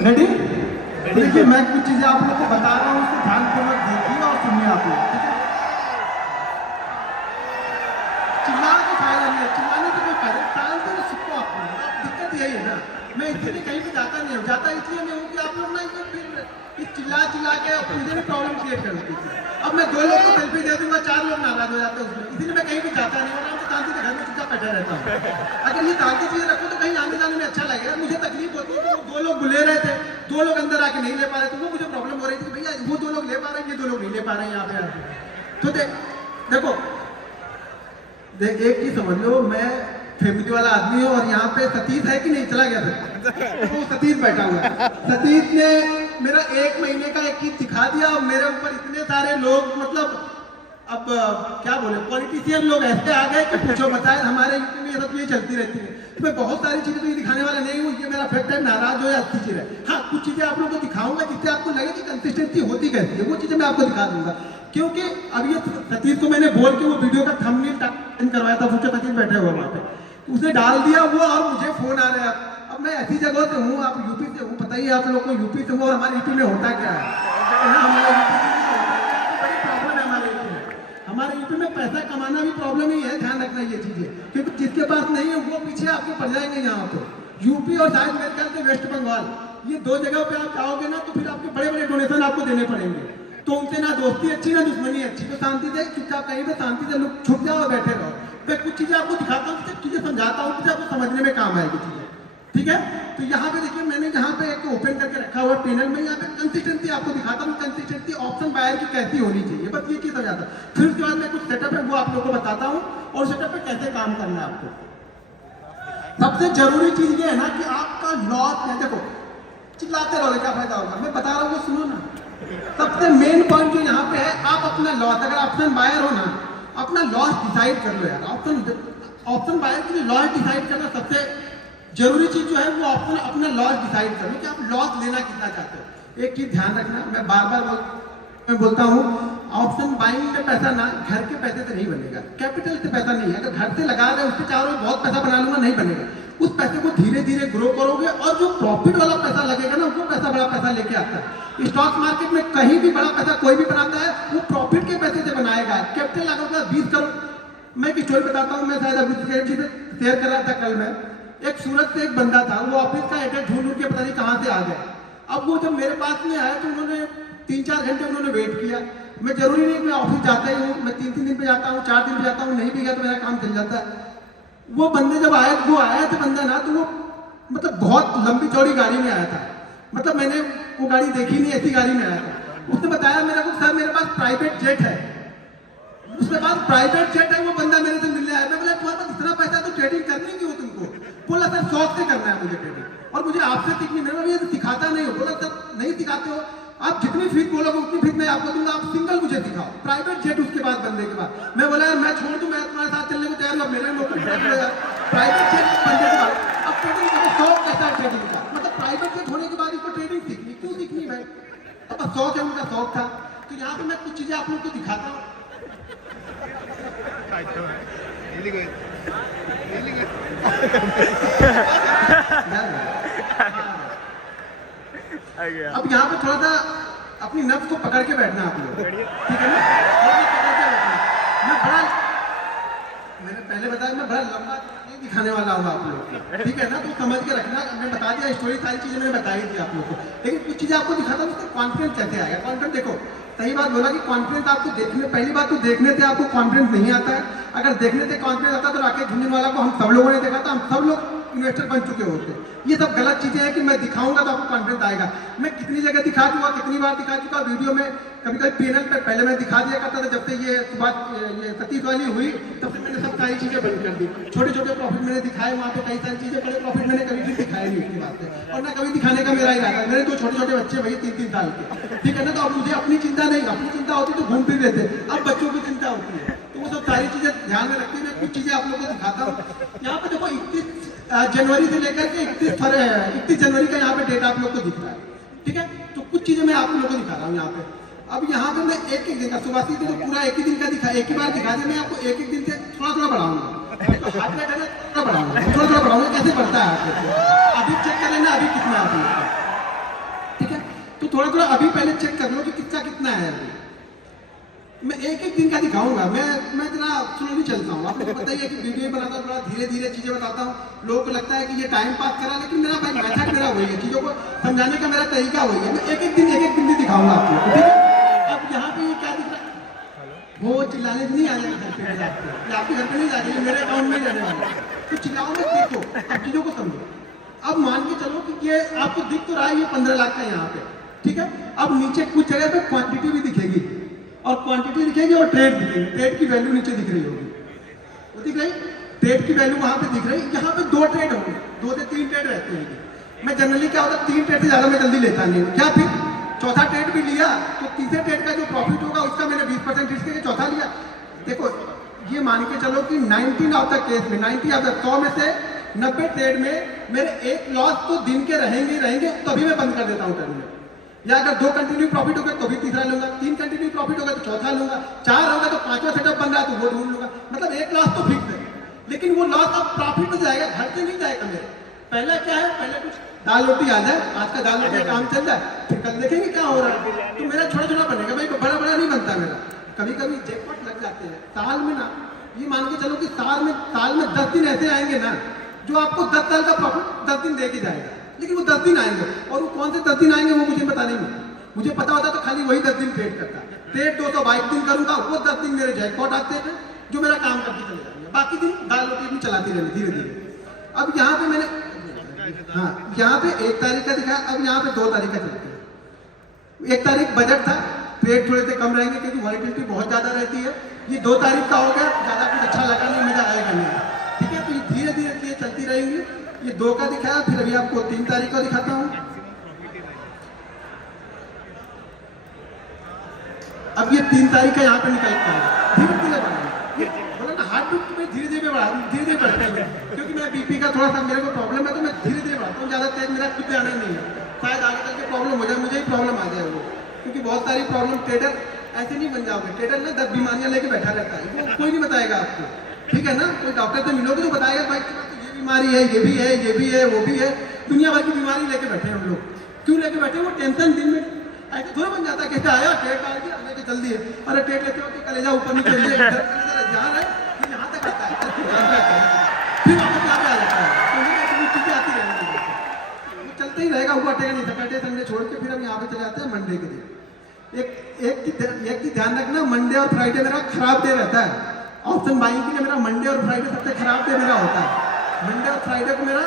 Ready? देखिए मैं कुछ चीजें आप लोग को बता रहा हूँ, उसको ध्यानपूर्वक देखिए और सुनिए आप लोग, ठीक है? चिल्लाने का फायदा नहीं है, चिल्लाने का कोई फायदा नहीं, टालते तो सबको आप लोग। अब दिक्कत यही है ना, मैं इसलिए कहीं भी जाता नहीं हूँ, जाता इसलिए नहीं हूँ कि आप लोग ना इसमें फिर चिल्ला के मुझे भी प्रॉब्लम क्रिएट कर देती है। अब मैं 2 लोग को सेल्फी दे दूंगा, 4 लोग नाराज हो जाते हैं उसमें, इसलिए मैं कहीं भी जाता नहीं हूँ, आराम से शांति से घर में चुपचाप बैठा रहता हूँ। अगर ये ताकि चीजें रखो तो कहीं आने जाने में अच्छा लगेगा। मुझे तकलीफ होती है कि 2 लोग बुले रहे थे, 2 लोग अंदर आके नहीं ले पा रहे, तो वो मुझे प्रॉब्लम हो रही थी कि भैया वो 2 लोग ले पा रहे हैं, ये 2 लोग नहीं ले पा रहे हैं यहाँ पे आके। तो देखो एक चीज समझ लो, मैं फैमिली वाला आदमी हूँ और यहाँ पे सतीश है कि नहीं, चला गया था तो वो सतीश बैठा हुआ है। सतीश ने मेरा 1 महीने का एक चीज दिखा दिया और मेरे ऊपर इतने सारे लोग, मतलब अब क्या बोले, पॉलिटिशियन लोग ऐसे आ गए कि पूछो बताए। हमारे यूपी में ये सब चीजें चलती रहती है, तो मैं बहुत सारी चीजें तो ये दिखाने वाला नहीं हूँ, ये मेरा फैक्ट है, नाराज हो या अच्छी चीज है। हाँ, कुछ चीजें आप लोगों को दिखाऊंगा जिससे आपको लगे कि कंसिस्टेंसी होती कैसी है, वो चीजें मैं आपको दिखा दूंगा। क्योंकि अब ये सतीश को मैंने बोल के वो वीडियो का थंबनेल करवाया था, सोचा सतीश बैठे हुआ वहाँ पे, उसने डाल दिया वो, और मुझे फोन आ रहा है। अब मैं ऐसी जगह से हूँ, आप यूपी से हूँ, पता ही है आप लोग को यूपी से हूँ, और हमारे यूपी में होता क्या है, हमारे यूपी में बड़ी प्रॉब्लम है। हमारे यूपी में पैसा कमाना भी प्रॉब्लम ही है, ध्यान रखना ये चीजें, क्योंकि जिसके पास नहीं है वो पीछे आपके पड़ जाएंगे। यहाँ पे यूपी और शायद मेरे ख्याल से वेस्ट बंगाल, ये 2 जगह पे आप जाओगे ना तो फिर आपके बड़े बड़े डोनेशन आपको देने पड़ेंगे। तो उनसे ना दोस्ती अच्छी ना दुश्मनी अच्छी, तो शांति से चुपचाप कहीं पे शांति से लोग छुप जाओ और बैठे रहो। मैं कुछ चीजें आपको दिखाता हूँ, चीजें समझाता हूँ, चीजें आपको समझने में काम आएगी चीजें, ठीक है? तो यहाँ पे देखिए, मैंने यहाँ पे एक ओपन करके रखा हुआ पैनल में, यहाँ पे कंसिस्टेंसी आपको दिखाता हूँ, कंसिस्टेंसी ऑप्शन बायर की कैसी होनी चाहिए, बस ये चीज समझाता हूँ। फिर उसके बाद मैं कुछ सेटअप है वो आप लोगों को बताता हूँ, और सेटअप पे कैसे काम करना है आपको। सबसे जरूरी चीज ये है ना कि आपका लॉस है। देखो, चिल्लाते रहोगे क्या फायदा होगा, मैं बता रहा हूँ वो सुनो ना। सबसे मेन पॉइंट जो यहाँ पे है, आप अपना लॉस, अगर ऑप्शन बायर हो ना, अपना लॉस डिसाइड कर लो यार। ऑप्शन बायर के लिए लॉस डिसाइड करना सबसे जरूरी चीज जो है, वो ऑप्शन अपना लॉस डिसाइड कर लो कि आप लॉस लेना कितना चाहते हो। एक चीज ध्यान रखना, मैं बार बार बोलता हूँ, ऑप्शन बाइंग का पैसा ना घर के पैसे से नहीं बनेगा, कैपिटल से पैसा नहीं है। अगर घर से लगा रहे हो, उससे चाह रहे हो बहुत पैसा बना लूंगा, नहीं बनेगा। उस पैसे को धीरे धीरे ग्रो करोगे, और जो प्रॉफिट वाला पैसा लगेगा ना, वो पैसा बड़ा पैसा लेके आता है। स्टॉक मार्केट में कहीं भी बड़ा पैसा कोई भी बनाता है, वो प्रॉफिट के पैसे से बनाएगा। कैपिटल लगा 20 करोड़। मैं एक स्टोरी बताता हूँ, मैं शायद अभी शेयर कर रहा था कल में। एक सूरत से एक बंदा था, वो ऑफिस का एड्रेस ढूंढ के पता नहीं कहाँ से आ गया। अब वो जब मेरे पास में आया तो उन्होंने 3-4 घंटे उन्होंने वेट किया। मैं जरूरी नहीं, मैं ऑफिस जाता ही हूँ, मैं 3-3 दिन पे जाता हूँ, 4 दिन पे जाता हूँ, नहीं भी गया तो मेरा काम चल जाता है। वो बंदे जब आया, वो आया था बंदा ना, तो वो मतलब बहुत लंबी चौड़ी गाड़ी में आया था। मतलब मैंने वो गाड़ी देखी नहीं, ऐसी गाड़ी में आया था। उसने बताया मेरे को, सर मेरे पास प्राइवेट जेट है। उसके पास प्राइवेट जेट है। वो बंदा मेरे से मिलने आया। मैं बोला तुम्हारे पास इतना पैसा तो ट्रेडिंग करनी क्यों तुमको? बोला सर शौक से करना है मुझे ट्रेडिंग, और मुझे आपसे सीखनी। मैंने ये सिखाता नहीं हो। बोला सर नहीं सिखाते हो, आप जितनी फीस बोलोगे उतनी फीस मैं आपको दूंगा, आप सिंगल मुझे सिखाओ। प्राइवेट जेट उसके बाद बंदे के बाद। मैं बोला यार मैं छोड़ दूं, मैं तुम्हारे साथ चलने को तैयार हूँ, मेरे लोग प्राइवेट जेट बंदे के बाद। अब ट्रेडिंग का शौक कैसा है ट्रेडिंग का, मतलब प्राइवेट जेट होने के बाद इसको ट्रेडिंग सीखनी, क्यों सीखनी भाई? अब शौक है, उनका शौक था। तो यहाँ पे मैं कुछ चीजें आप लोग को दिखाता हूँ। अब यहाँ पे थोड़ा सा अपनी नफ्स को पकड़ के बैठना आप लोग, ठीक है ना? मैं बड़ा, मैंने पहले बताया मैं बड़ा लंबा नहीं दिखाने वाला हूँ आप लोग को, ठीक है ना? तो समझ के रखना। मैं बता दिया स्टोरी, सारी चीजें मैंने बताई थी आप लोग को, लेकिन कुछ चीजें आपको दिखाता हूँ, उसका कॉन्फिडेंस कैसे आएगा। कॉन्फिडेंस देखो, सही बात बोला कि कॉन्फिडेंस आपको देखने, पहली बात तो देखने से आपको कॉन्फिडेंस नहीं आता है। अगर देखने से कॉन्फिडेंस आता तो राकेश झुंझुनवाला को हम सब लोगों ने देखा था, हम सब लोग इन्वेस्टर बन चुके होते। ये सब गलत चीजें हैं कि मैं दिखाऊंगा तो आपको कॉन्फिडेंस आएगा। मैं कितनी जगह दिखा चुका, कितनी बार दिखा चुका वीडियो में, कभी कभी पैनल पे पहले मैं दिखा दिया करता था। जब से ये ये सतीश वाली हुई तब से मैंने सब सारी चीजें बंद कर दी। छोटे छोटे प्रॉफिट मैंने दिखाए वहाँ पे, कई सारी चीजें, बड़े प्रॉफिट मैंने कभी भी दिखाए नहीं उसकी बात है, और ना कभी दिखाने का मेरा इरादा। मेरे 2 छोटे छोटे बच्चे भैया 3-3 साल के, ठीक है ना? तो अब मुझे अपनी चिंता नहीं, अपनी चिंता होती तो घूम फिर लेते, अब बच्चों की चिंता होती है। तो वो सब सारी चीजें ध्यान में रखते हुए कुछ चीजें आप लोगों को दिखाता हूँ। यहाँ पे देखो 31 जनवरी से लेकर के 31 जनवरी का यहाँ पे डेट आप लोग को दिख रहा है, ठीक है? तो कुछ चीजें मैं आप लोगों को दिखा रहा हूँ यहाँ पे। अब यहाँ पे मैं एक दिन का, सुबह से तो पूरा एक ही दिन का दिखा, एक ही बार दिखा दिया। मैं आपको एक दिन से थोड़ा थोड़ा बढ़ाऊंगा, तो हाथ में थोड़ा बढ़ाऊंगा, थोड़ा थोड़ा बढ़ाऊंगा। कैसे बढ़ता है आप अभी चेक कर लेना, अभी कितना आप थोड़ा थोड़ा अभी पहले चेक कर लो कि किसका कितना है अभी। मैं एक एक दिन का दिखाऊंगा, मैं इतना स्लोली चलता हूँ। आपको पता ही है कि वीडियो बनाता हूँ, थोड़ा धीरे धीरे चीजें बताता हूँ। लोगों को लगता है कि ये टाइम पास करा, लेकिन मेरा भाई मेथड मेरा वही है, चीजों को समझाने का मेरा तरीका वही है। मैं एक एक दिन दिखाऊंगा आपको, ठीक है। अब यहाँ पे ये क्या दिख रहा है, वो चिल्लाने से नहीं आ जाएगा घर पे, आपके घर पे नहीं जा रही, मेरे अकाउंट में जाने वाला है। तो चिल्लाओ मत, देखो अब चीजों को समझो। अब मान के चलो कि ये आपको दिख तो रहा है, ये 15 लाख का यहाँ पे, ठीक है। अब नीचे कुछ जगह पे क्वांटिटी भी दिखेगी, और क्वांटिटी दिखेगी और ट्रेड दिखेगी। ट्रेड की वैल्यू नीचे दिख रही होगी, वो दिख रही, ट्रेड की वैल्यू वहां पे दिख रही। यहाँ पे 2 ट्रेड होंगे, 2 से 3 ट्रेड रहते हैं। मैं जनरली क्या होता है, 3 ट्रेड से ज्यादा मैं जल्दी लेता नहीं हूँ। क्या फिर चौथा ट्रेड भी लिया तो तीसरे ट्रेड का जो प्रॉफिट होगा उसका मैंने 20% रिस्क लेके चौथा लिया। देखो ये मान के चलो कि 90 ऑफ द केस में, 90 ऑफ द 100 में से 90 ट्रेड में मेरे एक लॉस तो दिन के रहेंगे, तभी मैं बंद कर देता हूँ ट्रेड में। या अगर 2 कंटिन्यू प्रॉफिट हो गए तो भी तीसरा लूंगा, 3 कंटिन्यू प्रॉफिट हो गए तो चौथा लूंगा, 4 हो गए तो 5वां सेटअप बन रहा है तो वो ढूंढ लूंगा। मतलब एक लॉस तो फिक्स है, लेकिन वो लॉस अब प्रॉफिट में जाएगा, घर से नहीं जाएगा मेरे। पहले क्या है, पहले कुछ दाल रोटी आ जाए, आज का दाल रोटी काम चल जाए, फिर कल देखेंगे क्या हो रहा है। तो मेरा छोटा छोटा बनेगा भाई, बड़ा बड़ा नहीं बनता मेरा। कभी कभी जैकपॉट लग जाते हैं साल में ना, ये मान के चलो कि साल में 10 दिन ऐसे आएंगे ना जो आपको 10 साल का प्रॉफिट 10 दिन दे के जाएगा। लेकिन वो 10 दिन आएंगे, और वो कौन से 10 दिन आएंगे वो मुझे पता नहीं है। मुझे पता होता तो खाली वही 10 दिन ट्रेड करता। ट्रेड 222 दिन करूंगा, वो 10 दिन मेरे जैकपॉट आते हैं जो मेरा काम करके चले जाएंगे। बाकी दिन दाल रोटी अपनी चलाती रहनी धीरे धीरे। अब यहाँ पे मैंने, हाँ यहाँ पे 1 तारीख का दिखाया, अब यहाँ पे 2 तारीख का चलते हैं। 1 तारीख बजट था, ट्रेड थोड़े से कम रहेंगे क्योंकि वॉलेटिलिटी बहुत ज्यादा रहती है। ये 2 तारीख का हो गया, ज्यादा कुछ अच्छा लगा नहीं, मजा आएगा नहीं, ठीक है। तो ये धीरे धीरे चीजें चलती रहेंगी। ये 2 का दिखाया, फिर अभी आपको 3 तारीख का दिखाता हूँ। अब ये 3 तारीख का यहाँ पे निकल कर धीरे धीरे बढ़ाएंगे, बोला ना हार्ट बीट में धीरे धीरे बढ़ते हैं, क्योंकि मैं बीपी का थोड़ा सा मेरे को प्रॉब्लम है, तो मैं धीरे धीरे बढ़ाता हूँ। ज्यादा तेज मेरा खुद आना नहीं है, शायद आगे चल के प्रॉब्लम हो जाए, मुझे ही प्रॉब्लम आ जाए वो, क्योंकि बहुत सारी प्रॉब्लम। ट्रेडर ऐसे नहीं बन जाओगे, ट्रेडर ना 10 बीमारियां लेके बैठा रहता है, वो कोई नहीं बताएगा आपको, ठीक है ना। कोई डॉक्टर से मिलोगे तो बताएगा भाई ये बीमारी है, ये भी है, ये भी है, वो भी है। दुनिया भर की बीमारी लेके बैठे हैं हम लोग। क्यों लेके बैठे? वो टेंशन दिन में ऐसे थोड़ा बन जाता है, कैसे आया ट्रेड डाल दिया लेके चल दिए। अरे ट्रेड लेते हो कि कलेजा ऊपर नीचे जहाँ है फिर यहाँ तक आता है, फिर वापस यहाँ पे आ जाता है। तो चीजें आती रहेंगी, वो चलते ही रहेगा, वो हटेगा नहीं। सैटरडे संडे छोड़ के फिर हम यहाँ पे चले जाते हैं मंडे के दिन। एक चीज ध्यान रखना, मंडे और फ्राइडे मेरा खराब डे रहता है। ऑप्शन बाइंग के लिए मेरा मंडे और फ्राइडे सबसे खराब डे मेरा होता है। मंडे और फ्राइडे को मेरा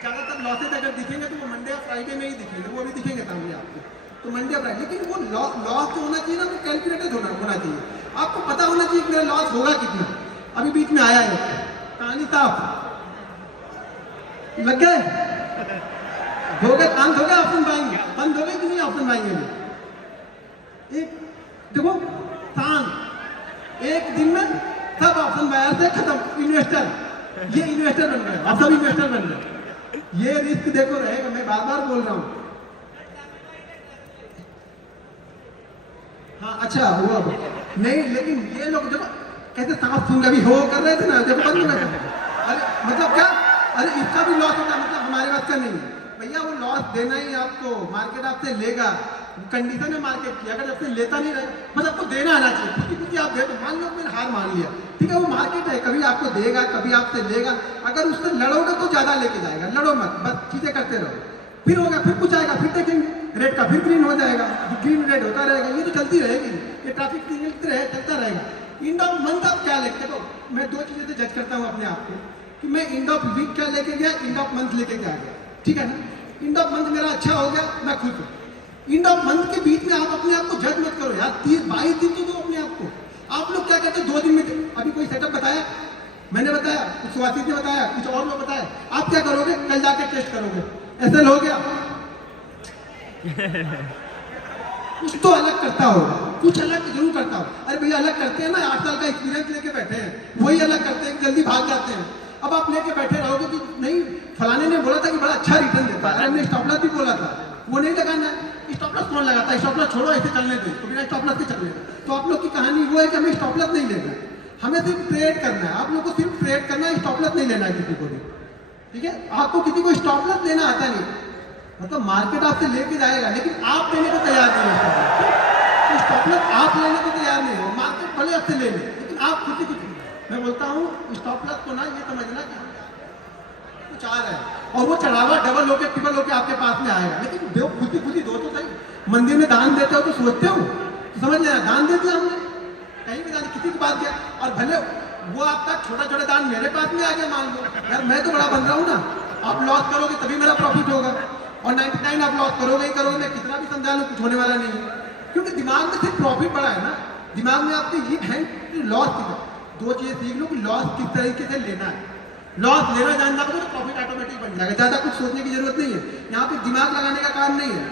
ज्यादातर लॉसेज अगर दिखेंगे तो वो मंडे और फ्राइडे में ही दिखेंगे, वो भी दिखेंगे सामने आपको। तो मंडे और फ्राइडे, लेकिन वो लॉस जो होना चाहिए ना, वो कैलकुलेटेड होना चाहिए। आपको पता होना चाहिए कि मेरा लॉस होगा कितना। अभी बीच में आया है कहानी साफ लग गए, हो गए शांत हो गया, ऑप्शन बाइंग बंद हो गई कि नहीं? ऑप्शन बाइंग में एक देखो शांत, एक दिन में सब ऑप्शन बायर से खत्म। इन्वेस्टर, ये इन्वेस्टर बन गए, आप सब इन्वेस्टर बन गए। ये रिस्क देखो रहेगा, मैं बार बार बोल रहा हूँ। हाँ अच्छा हुआ नहीं, लेकिन ये लोग देखो कैसे सांप सूंघ अभी हो कर रहे थे ना, देखो बंद हो गए। अरे मतलब क्या, अरे इसका भी लॉस होता, मतलब हमारे पास का नहीं है भैया, वो लॉस देना ही आपको। मार्केट आपसे लेगा, कंडीशन है मार्केट की, अगर आपसे लेता नहीं रहे बस आपको देना आना चाहिए। क्योंकि आप दे, मान लो मैंने हार मान लिया, ठीक है, वो मार्केट है, कभी आपको देगा कभी आपसे लेगा। अगर उससे लड़ोगे तो ज्यादा लेके जाएगा, लड़ो मत, बस चीजें करते रहो। फिर होगा, फिर कुछ आएगा, फिर देखेंगे रेड का, फिर ग्रीन हो जाएगा, ग्रीन रेड होता रहेगा। ये तो चलती रहेगी, ये ट्रैफिक सिग्नल चलता रहेगा। एंड ऑफ मंथ आप क्या लेते हो? मैं 2 चीजें से जज करता हूँ अपने आप को कि मैं एंड ऑफ वीक क्या लेके गया, एंड ऑफ मंथ लेके क्या गया, ठीक है ना। एंड ऑफ मंथ मेरा अच्छा हो गया, मैं खुश हूँ। एंड ऑफ मंथ के बीच में आप अपने आप को जज मत करो यार, 22 दिन तो दो अपने आप को। आप लोग क्या कहते हैं 2 दिन में? अभी कोई सेटअप बताया, मैंने बताया, कुछ सुहासित ने बताया, कुछ और लोग बताया, आप क्या करोगे? कल जाके टेस्ट करोगे, ऐसे हो गया। कुछ तो अलग करता होगा, कुछ अलग जरूर करता हो। अरे भैया अलग करते हैं ना, 8 साल का एक्सपीरियंस लेके बैठे हैं, वही अलग करते हैं, जल्दी भाग जाते हैं। अब आप लेके बैठे रहोगे कि नहीं फलाने ने बोला था कि बड़ा अच्छा रिटर्न देता है, अरे हमने स्टॉप लॉस भी बोला था, वो नहीं लगाना है। स्टॉप लॉस कौन लगाता है? स्टॉप लॉस छोड़ो, ऐसे चलने दो, तो बिना स्टॉप लॉस के चलने दो। तो आप लोग की कहानी वो है कि हमें स्टॉप लॉस नहीं लेना है, हमें सिर्फ ट्रेड करना है। आप लोग को सिर्फ ट्रेड करना है, स्टॉप लॉस नहीं लेना है किसी को भी, ठीक है। आपको किसी को स्टॉप लॉस लेना आता नहीं, मतलब मार्केट आपसे लेके जाएगा, लेकिन आप देने को तैयार नहीं हो। तो स्टॉप लॉस आप लेने को तैयार नहीं हो, मार्केट भले आपसे ले ले, लेकिन आप खुद ही कुछ। मैं बोलता हूँ स्टॉप लॉस को ना ये समझना कि कुछ आ रहा है और वो चढ़ावा डबल होके ट्रिपल होके आपके पास में आएगा, लेकिन दो खुद ही दो तो सही। मंदिर में दान देते हो तो सोचते हो, तो समझ लेना दान देते हमने कहीं भी दान किसी की बात किया, और भले वो आपका छोटा छोटा दान मेरे पास में आ गया, मान लो यार मैं तो बड़ा बन रहा हूँ ना, आप लॉस करोगे तभी मेरा प्रॉफिट होगा, और 99 आप लॉस करोगे ही करोगे, मैं कितना भी समझा लूँ कुछ होने वाला नहीं है, क्योंकि दिमाग में सिर्फ प्रॉफिट बड़ा है ना, दिमाग में आपके ये है कि लॉस की दो चीजें सीख लो कि लॉस किस तरीके से लेना है। लॉस लेना जानना तो प्रॉफिट ऑटोमेटिक बन जाएगा, ज्यादा कुछ सोचने की जरूरत नहीं है, यहाँ पे दिमाग लगाने का काम नहीं है,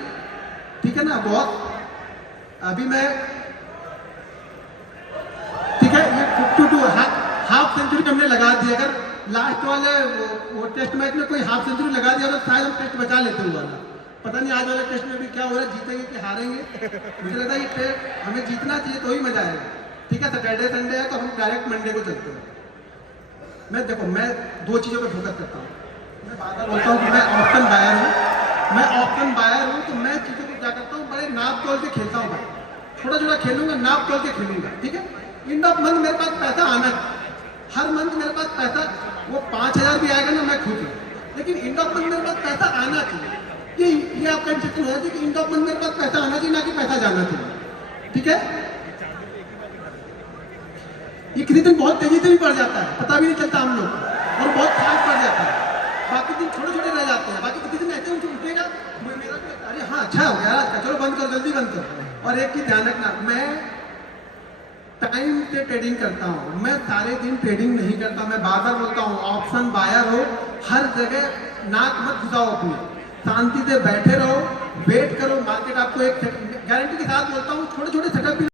ठीक है ना। बहुत अभी मैं ठीक है, ये 52 हाफ सेंचुरी हमने लगा दी, अगर लास्ट वाले वो टेस्ट मैच में कोई हाफ सेंचुरी लगा दिया तो शायद हम टेस्ट बचा लेते हुआ ना, पता नहीं आज वाले टेस्ट में भी क्या हो रहा है, जीतेंगे कि हारेंगे। मुझे लगता है ये टेस्ट हमें जीतना चाहिए तो ही मजा आएगा, ठीक है। सैटरडे संडे है तो हम डायरेक्ट मंडे को चलते हैं। मैं देखो मैं दो चीज़ों पर फोकस करता हूँ, मैं बार बार बोलता हूँ कि मैं ऑप्शन बायर हूँ, मैं ऑप्शन बायर हूँ, तो मैं चीज़ों को क्या करता हूँ बड़े नाप तोल के खेलता हूँ भाई, छोटा छोटा खेलूंगा, नाप तोल के खेलूंगा, ठीक है। एंड ऑफ मंथ मेरे पास पैसा आना है, हर मंथ मेरे पास पैसा, वो 5000 भी आएगा ना मैं खुद हूँ, लेकिन एंड ऑफ मंथ मेरे पास पैसा आना चाहिए। ये आपका इंस्ट्रक्शन है कि एंड ऑफ मंथ मेरे पास पैसा आना चाहिए, ना कि पैसा जाना चाहिए, ठीक है। ये किसी दिन बहुत तेजी से भी बढ़ जाता है, पता भी नहीं चलता हम लोग, और बहुत फास्ट बढ़ जाता है, बाकी दिन छोटे छोटे रह जाते हैं, बाकी किसी दिन ऐसे उठेगा मेरा अरे हाँ अच्छा हो गया आज का, चलो बंद करो जल्दी बंद करो। और एक चीज ध्यान रखना, मैं टाइम से ट्रेडिंग करता हूँ, मैं सारे दिन ट्रेडिंग नहीं करता, मैं बार बार बोलता हूँ ऑप्शन बायर हो, हर जगह नाक मत घुसाओ अपनी, शांति से बैठे रहो, वेट करो, मार्केट आपको एक गारंटी के साथ बोलता हूँ छोटे छोटे सेटअप